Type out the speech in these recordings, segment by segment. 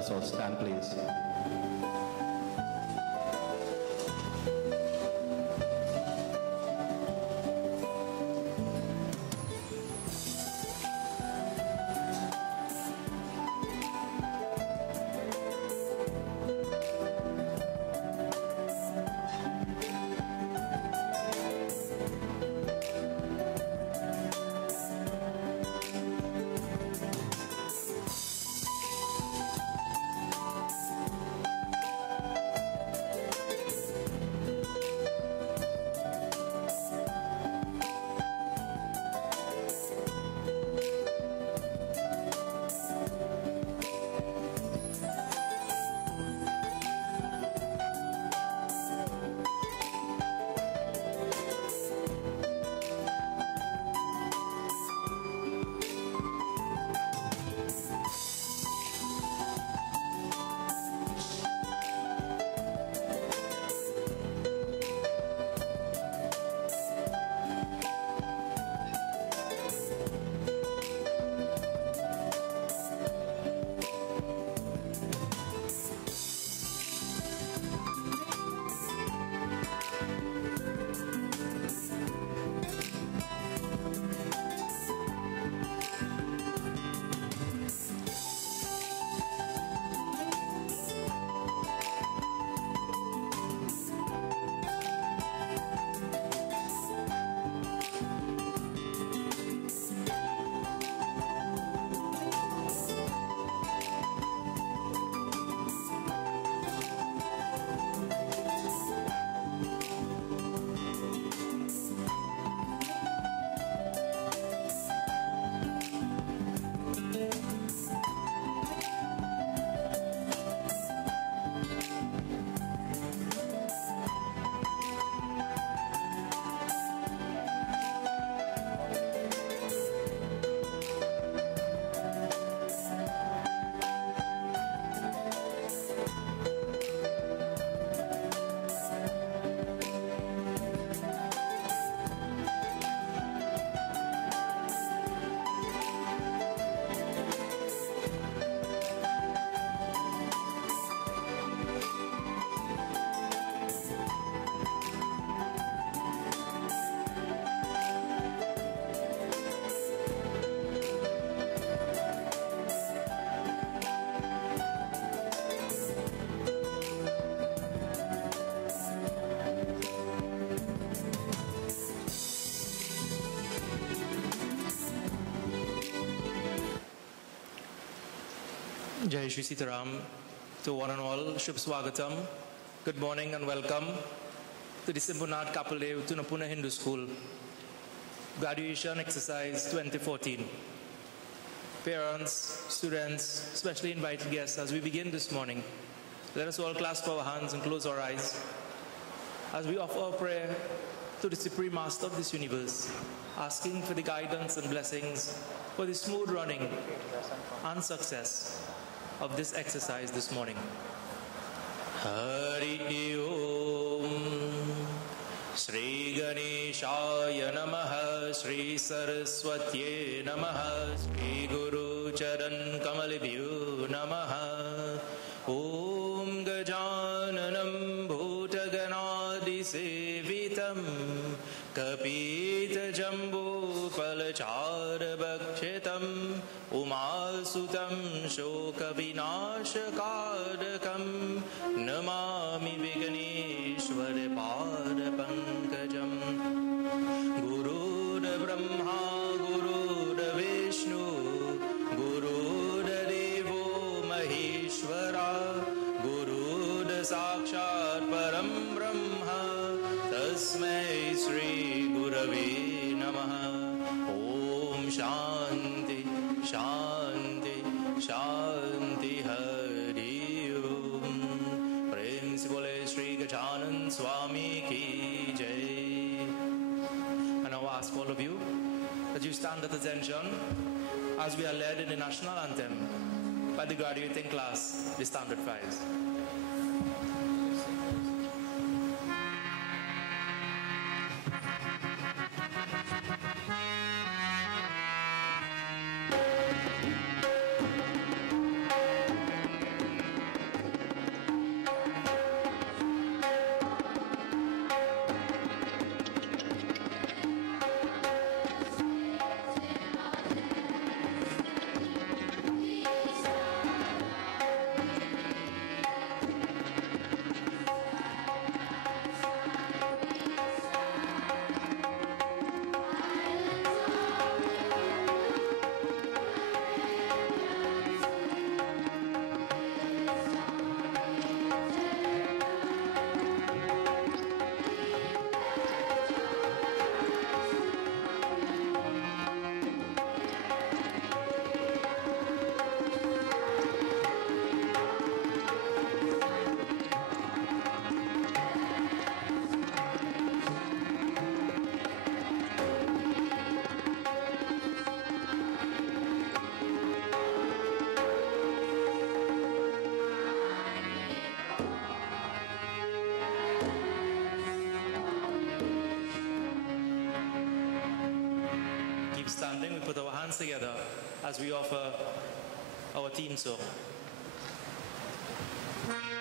us all stand, please. Jai Shri Sitaram. To one and all, Shubh Swagatam. Good morning and welcome to the Simpunat Kapale Tunapuna Hindu School Graduation Exercise 2014. Parents, students, specially invited guests, as we begin this morning, let us all clasp our hands and close our eyes as we offer our prayer to the Supreme Master of this universe, asking for the guidance and blessings for the smooth running and success of this exercise this morning. Hari Om Shri Ganeshaya Namaha Shri Saraswatye Namaha Shri Guru Charan Kamalibhyo Namaha Om Gajananam Bhutaganadi Sevitam Kapita Jambu Palachara Bhakshitam Umasutam Shoka Vinashakadakam Namami Viganeshwara Pada Pankajam Guru Brahma Guru Vishnu Guru Devo Maheshwara Guru Sakshat Param Brahma Tasmai Sri Gurave Namaha Om Shanti Shanti Shanti Hari Om Prem se bole Shri Gajanan Swami ki Jai. And now I ask all of you that you stand at attention as we are led in the national anthem by the graduating class, the Standard 5s. standing, we put our hands together as we offer our theme song. Thank you.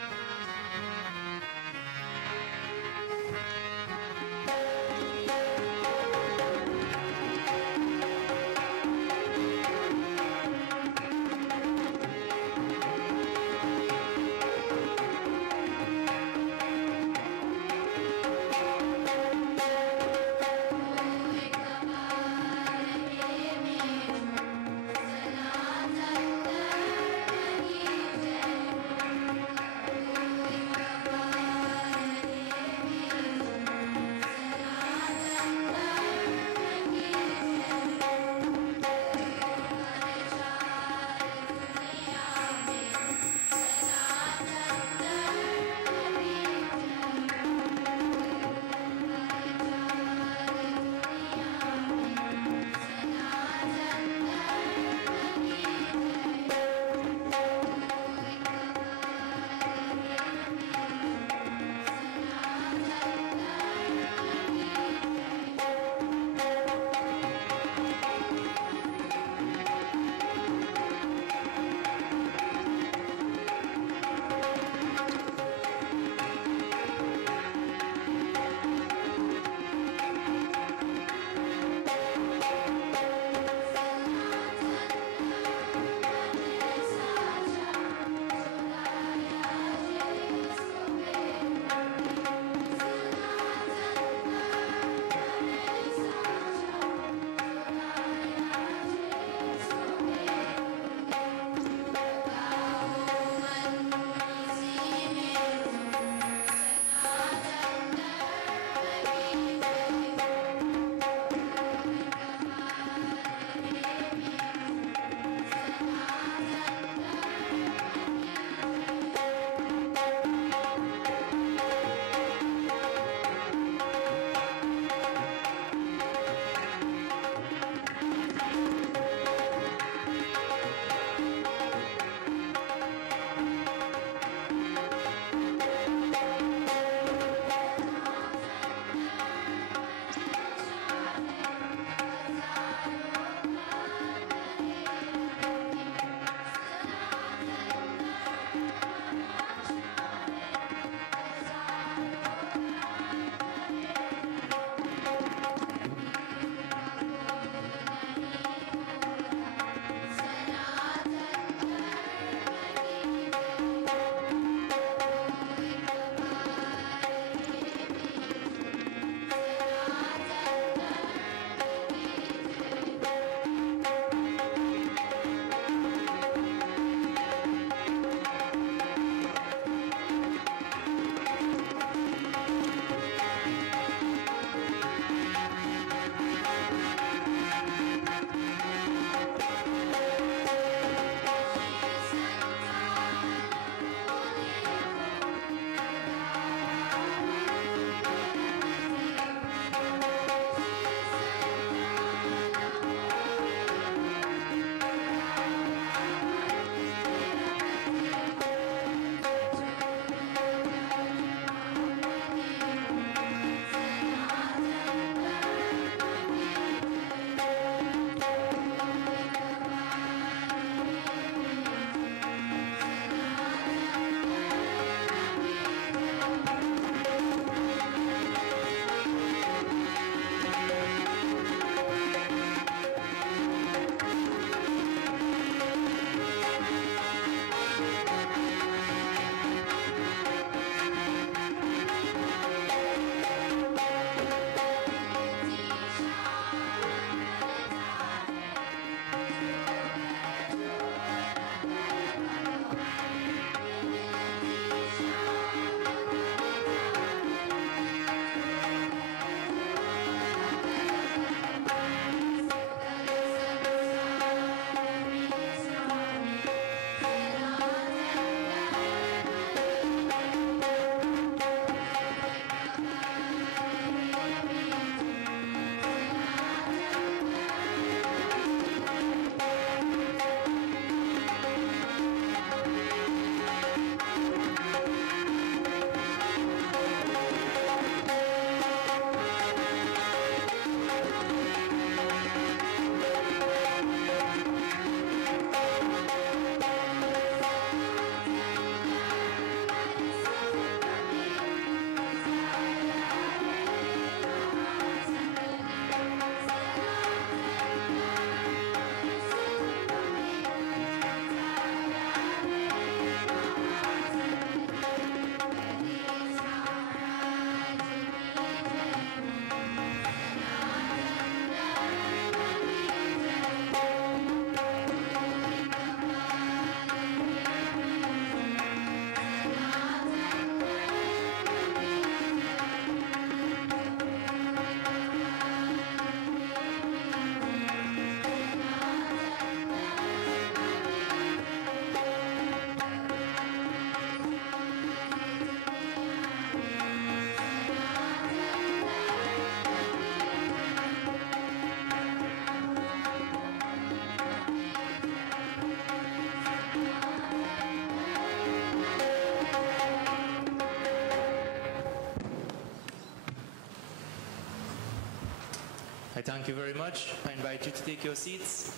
I thank you very much. I invite you to take your seats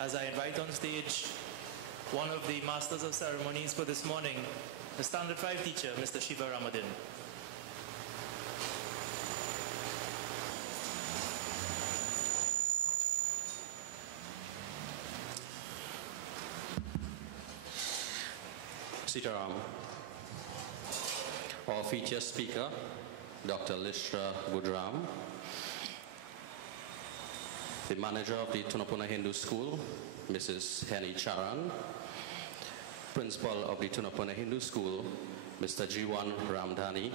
as I invite on stage one of the Masters of Ceremonies for this morning, the Standard 5 teacher, Mr. Shiva Ramadhan. Sitaram. Our featured speaker, Dr. Lishra Budram, the manager of the Tunapuna Hindu School, Mrs. Henny Charan, principal of the Tunapuna Hindu School, Mr. Jiwan Ramdhani,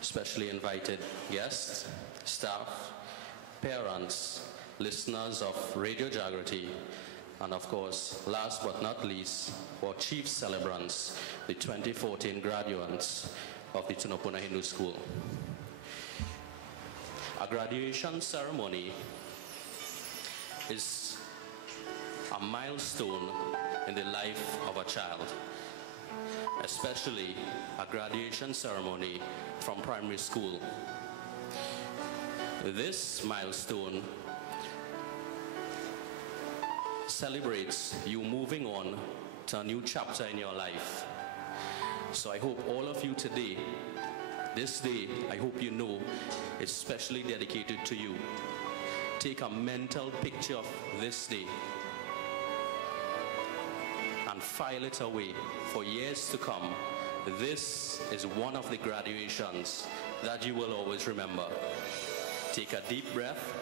specially invited guests, staff, parents, listeners of Radio Jagrati, and of course, last but not least, our chief celebrants, the 2014 graduates of the Tunapuna Hindu School. A graduation ceremony is a milestone in the life of a child, especially a graduation ceremony from primary school. This milestone celebrates you moving on to a new chapter in your life. So I hope all of you today, this day, I hope you know it's specially dedicated to you. Take a mental picture of this day and file it away for years to come. This is one of the graduations that you will always remember. Take a deep breath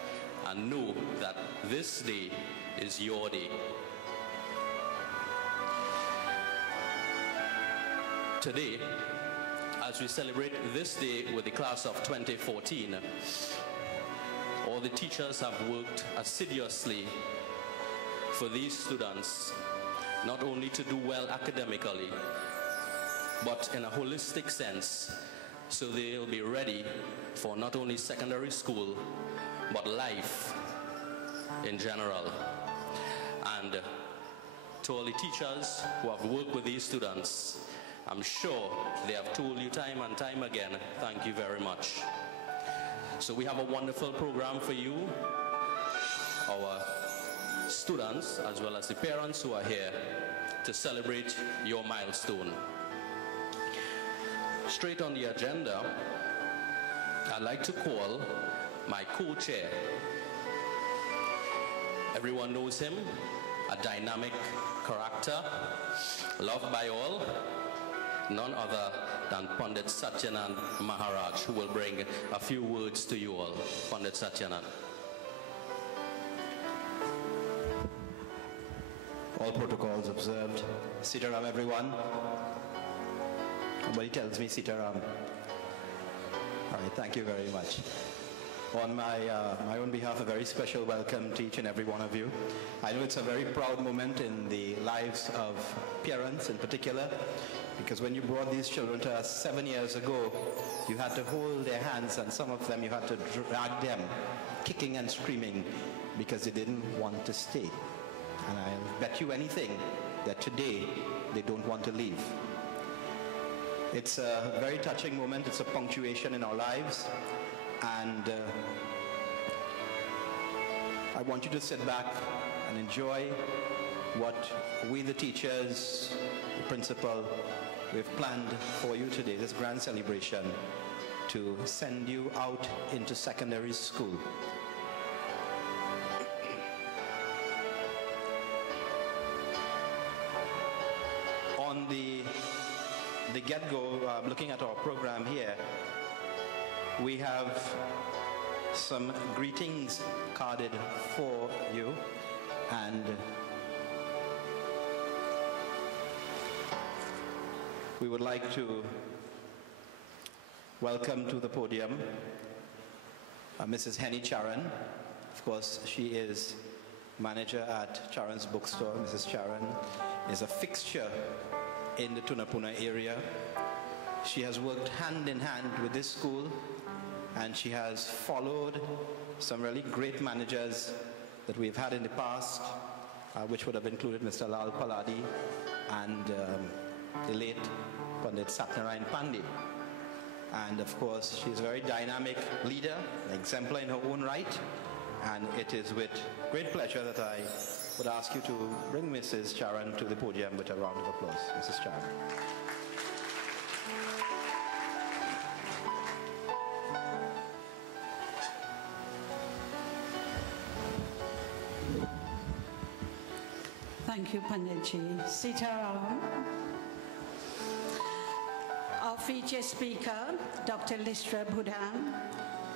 and know that this day is your day. Today, as we celebrate this day with the class of 2014, all the teachers have worked assiduously for these students, not only to do well academically, but in a holistic sense, so they'll be ready for not only secondary school, but life in general. And to all the teachers who have worked with these students, I'm sure they have told you time and time again, thank you very much. So we have a wonderful program for you, our students, as well as the parents who are here to celebrate your milestone. Straight on the agenda, I'd like to call my co-chair. Everyone knows him, a dynamic character, loved by all, none other than Pandit Satyanand Maharaj, who will bring a few words to you all. Pandit Satyanand. All protocols observed. Sitaram, everyone. Nobody tells me Sitaram. All right, thank you very much. On my own behalf, a very special welcome to each and every one of you. I know it's a very proud moment in the lives of parents in particular, because when you brought these children to us 7 years ago, you had to hold their hands, and some of them you had to drag them, kicking and screaming, because they didn't want to stay. And I'll bet you anything that today they don't want to leave. It's a very touching moment. It's a punctuation in our lives. And I want you to sit back and enjoy what we, the teachers, the principal, we've planned for you today, this grand celebration to send you out into secondary school. On the get-go, looking at our program here, we have some greetings carded for you, and we would like to welcome to the podium Mrs. Henny Charan. Of course, she is manager at Charan's bookstore. Mrs. Charan is a fixture in the Tunapuna area. She has worked hand in hand with this school, and she has followed some really great managers that we've had in the past, which would have included Mr. Lal Paladi and the late Pandit Satnarayan Pandey. And of course, she's a very dynamic leader, an exemplar in her own right, And it is with great pleasure that I would ask you to bring Mrs. Charan to the podium with a round of applause. Mrs. Charan. Thank you, Panditji. Sitaram. Our featured speaker, Dr. Listra Budhan,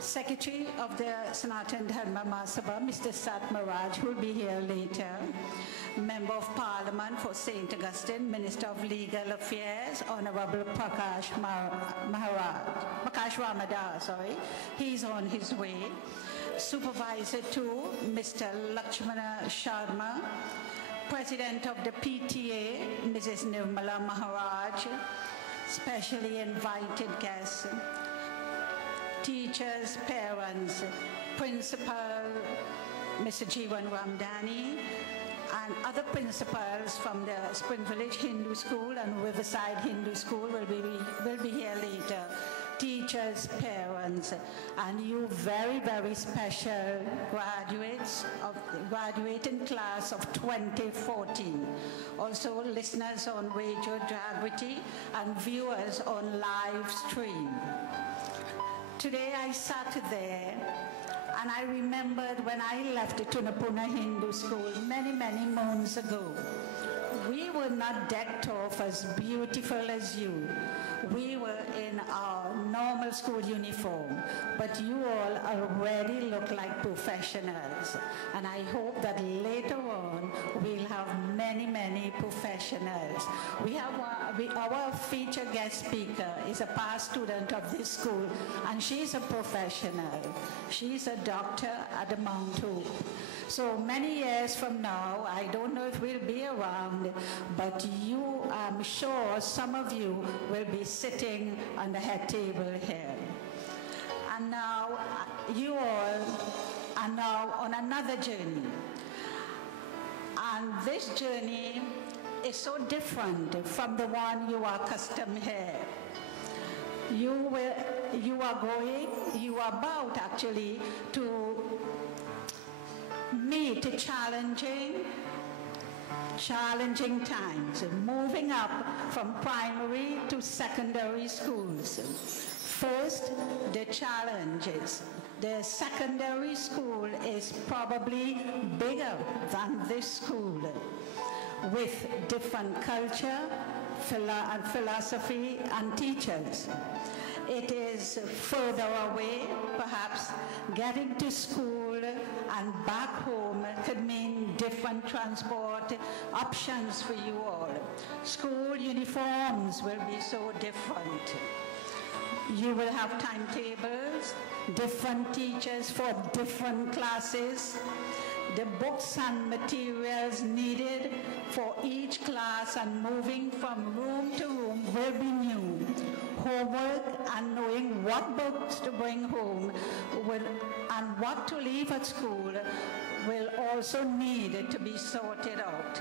Secretary of the Sanatan Dharma Mahasabha, Mr. Sat Maharaj, who will be here later, Member of Parliament for St. Augustine, Minister of Legal Affairs, Honorable Prakash Ramadhar, he's on his way. Supervisor 2, Mr. Lakshmana Sharma, President of the PTA, Mrs. Nirmala Maharaj, specially invited guests, teachers, parents, Principal Mr. Jeevan Ramdani, and other principals from the Spring Village Hindu School and Riverside Hindu School will be here later. Teachers, parents, and you very, very special graduates of the graduating class of 2014. Also listeners on Radio Jagriti and viewers on live stream. Today I sat there and I remembered when I left the Tunapuna Hindu School many, many moons ago. We were not decked off as beautiful as you. We were in our normal school uniform, but you all already look like professionals. And I hope that later on we'll have many, many professionals. We have our featured guest speaker is a past student of this school, and she's a professional. She's a doctor at the Mount Hope. So many years from now, I don't know if we'll be around, but you, I'm sure some of you will be sitting on the head table here. And now, you all are now on another journey. And this journey is so different from the one you are accustomed here. You are about actually to meet challenging times, moving up from primary to secondary schools. First, the challenges. The secondary school is probably bigger than this school, with different culture, philosophy, and teachers. It is further away, perhaps getting to school and back home could mean different transport options for you all. School uniforms will be so different. You will have timetables, different teachers for different classes. The books and materials needed for each class and moving from room to room will be new. Homework and knowing what books to bring home and what to leave at school will also need to be sorted out.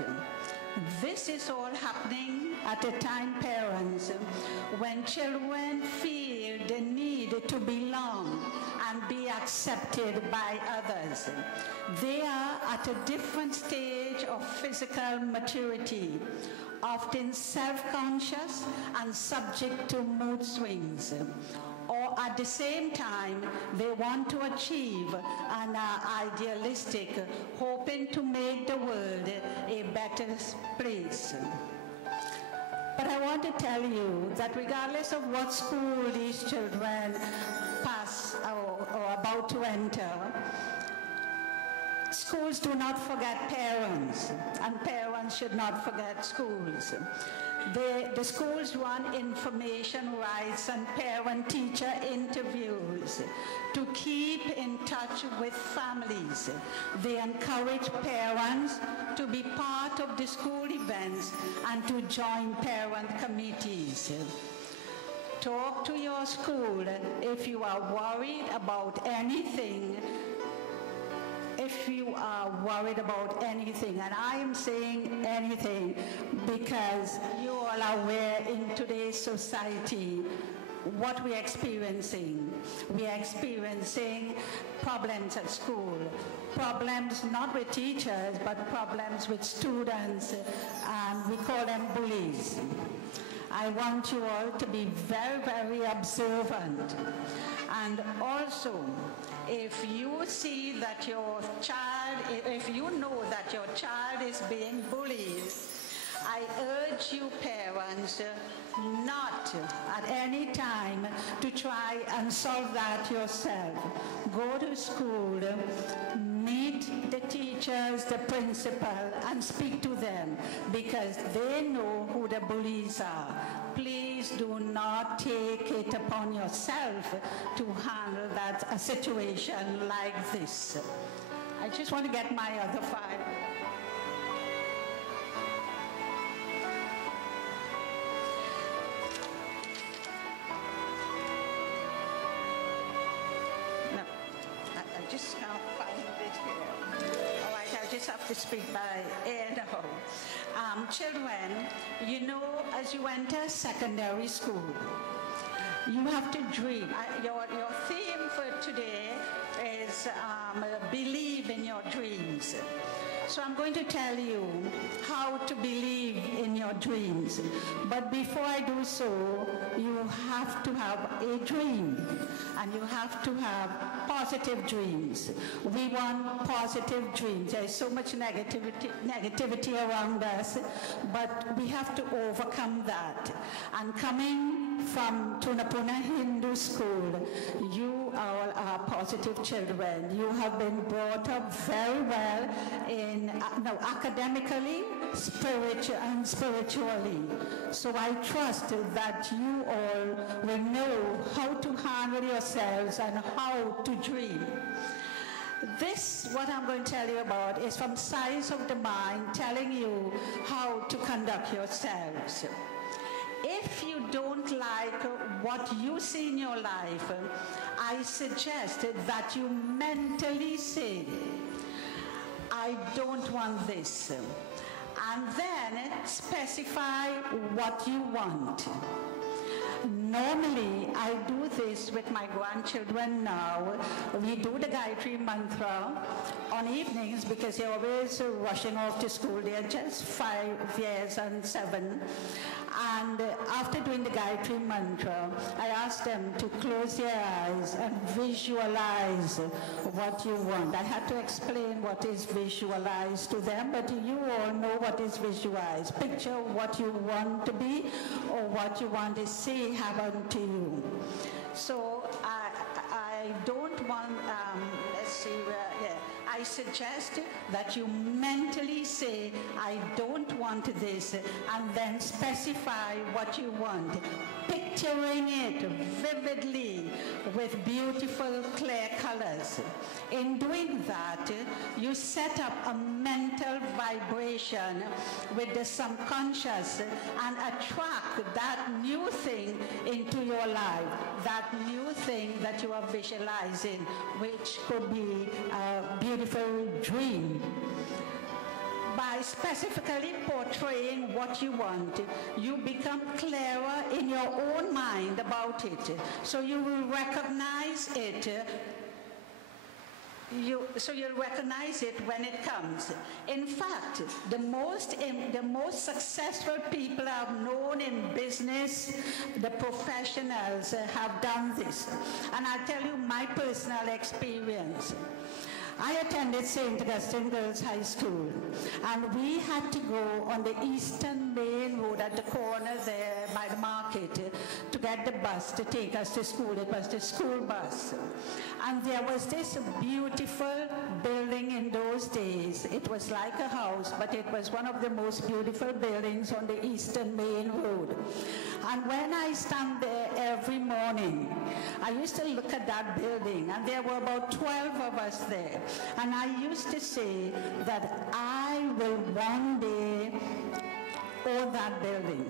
This is all happening at a time, parents, when children feel the need to belong and be accepted by others. They are at a different stage of physical maturity, often self-conscious and subject to mood swings. Or at the same time, they want to achieve and are idealistic, hoping to make the world a better place. But I want to tell you that regardless of what school these children pass or are about to enter, schools do not forget parents, and parents should not forget schools. The schools run information rights and parent-teacher interviews to keep in touch with families. They encourage parents to be part of the school events and to join parent committees. Talk to your school if you are worried about anything. And I am saying anything because you all are aware in today's society what we're experiencing. We are experiencing problems at school. Problems not with teachers, but problems with students, and we call them bullies. I want you all to be very, very observant. And also, if you see that your child, if you know that your child is being bullied, I urge you parents not at any time to try and solve that yourself. Go to school, meet the teachers, the principal, and speak to them because they know who the bullies are. Please do not take it upon yourself to handle a situation like this. I just want to get my other file. Just can't find it here. All right, I just have to speak by ear now. Children, you know, as you enter secondary school, you have to dream. Your theme for today is believe in your dreams. So I'm going to tell you how to believe in your dreams. But before I do so, you have to have a dream. And you have to have positive dreams. We want positive dreams. There's so much negativity around us, but we have to overcome that. And coming from Tunapuna Hindu School, you all are positive children. You have been brought up very well in academically, and spiritually. So I trust that you all will know how to handle yourselves and how to dream. This, what I'm going to tell you about, is from Science of the Mind, telling you how to conduct yourselves. If you don't like what you see in your life, I suggest that you mentally say, I don't want this. And then specify what you want. Normally, I do this with my grandchildren now. We do the Gayatri Mantra on evenings because they're always rushing off to school. They're just 5 years and 7. And after doing the Gayatri Mantra, I ask them to close their eyes and visualize what you want. I had to explain what is visualize to them, but you all know what is visualize. Picture what you want to be or what you want to see happen to you. So I don't want, let's see, I suggest that you mentally say, I don't want this, and then specify what you want, picturing it vividly with beautiful, clear colors. In doing that, you set up a mental vibration with the subconscious and attract that new thing into your life, that new thing that you are visualizing, which could be a beautiful dream. By specifically portraying what you want, you become clearer in your own mind about it. So you will recognize it. You'll recognize it when it comes. In fact, the most successful people I've known in business, the professionals, have done this. And I'll tell you my personal experience. I attended St. Augustine Girls High School, and we had to go on the Eastern Main Road at the corner there by the market to get the bus to take us to school. It was the school bus. And there was this beautiful building in those days. It was like a house, but it was one of the most beautiful buildings on the Eastern Main Road. And when I stand there every morning, I used to look at that building, and there were about 12 of us there. And I used to say that I will one day own that building.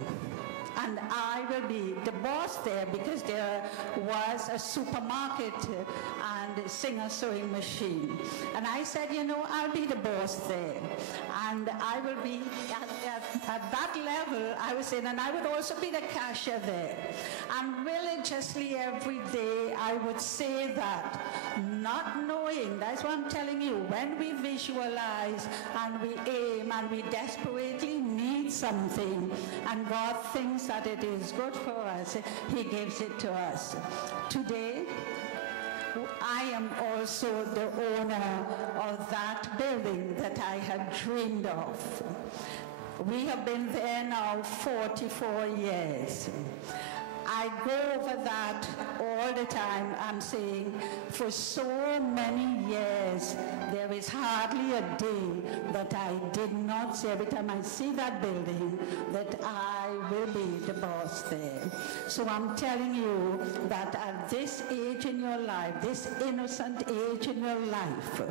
and I will be the boss there because there was a supermarket and a singer sewing machine. And I said, you know, I'll be the boss there. And I will be at that level, I was saying, and I would also be the cashier there. And religiously every day I would say that, not knowing, that's what I'm telling you, when we visualize and we aim and we desperately need something and God thinks that it is good for us, he gives it to us. Today, I am also the owner of that building that I had dreamed of. We have been there now 44 years. I go over that all the time. I'm saying for so many years, there is hardly a day that I did not say, every time I see that building, that I will be the boss there. So I'm telling you that at this age in your life, this innocent age in your life,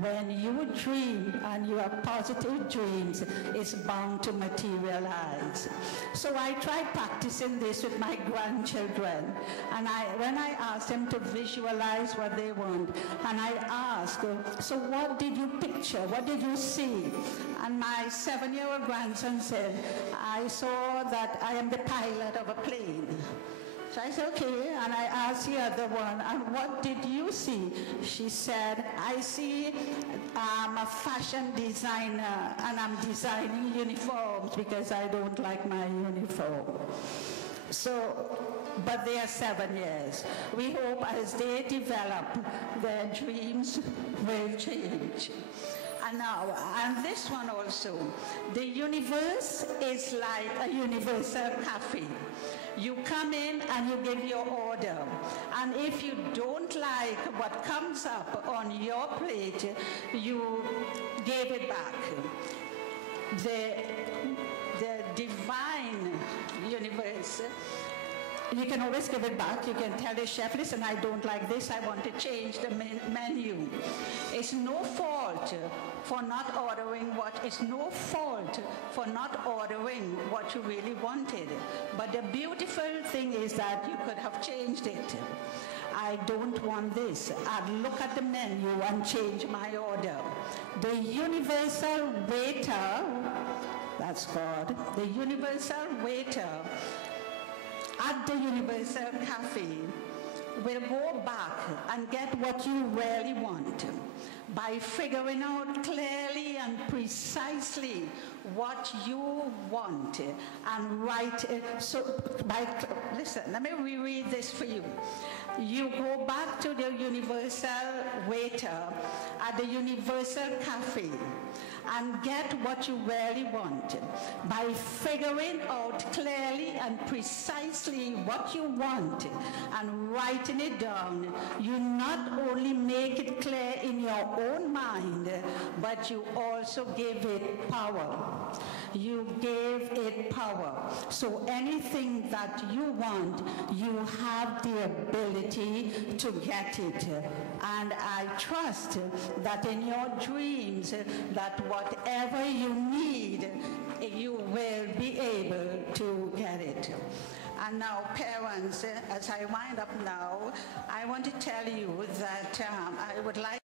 when you dream and you have positive dreams, it's bound to materialize. So I try practicing this with my grandchildren, and when I ask them to visualize what they want, and I ask, so what did you picture? What did you see? And my 7-year-old grandson said, I saw that I am the pilot of a plane. So I said, okay, and I asked the other one, and what did you see? She said, I see I'm a fashion designer, and I'm designing uniforms because I don't like my uniform. So, but they are 7 years. We hope as they develop, their dreams will change. And now, and this one also, the universe is like a universal cafe. You come in and you give your order. And if you don't like what comes up on your plate, you give it back. The divine universe, you can always give it back. You can tell the chef, listen, I don't like this, I want to change the menu. It's no fault for not ordering it's no fault for not ordering what you really wanted. But the beautiful thing is that you could have changed it. I don't want this. I'd look at the menu and change my order. The universal waiter, that's God, the universal waiter at the Universal Cafe will go back and get what you really want by figuring out clearly and precisely what you want and write it. So, listen, let me reread this for you. You go back to the universal waiter at the Universal Cafe and get what you really want by figuring out clearly and precisely what you want and writing it down. You not only make it clear in your own mind, but you also give it power. You gave it power. So anything that you want, you have the ability to get it. And I trust that in your dreams, that whatever you need, you will be able to get it. And now, parents, as I wind up now, I want to tell you that I would like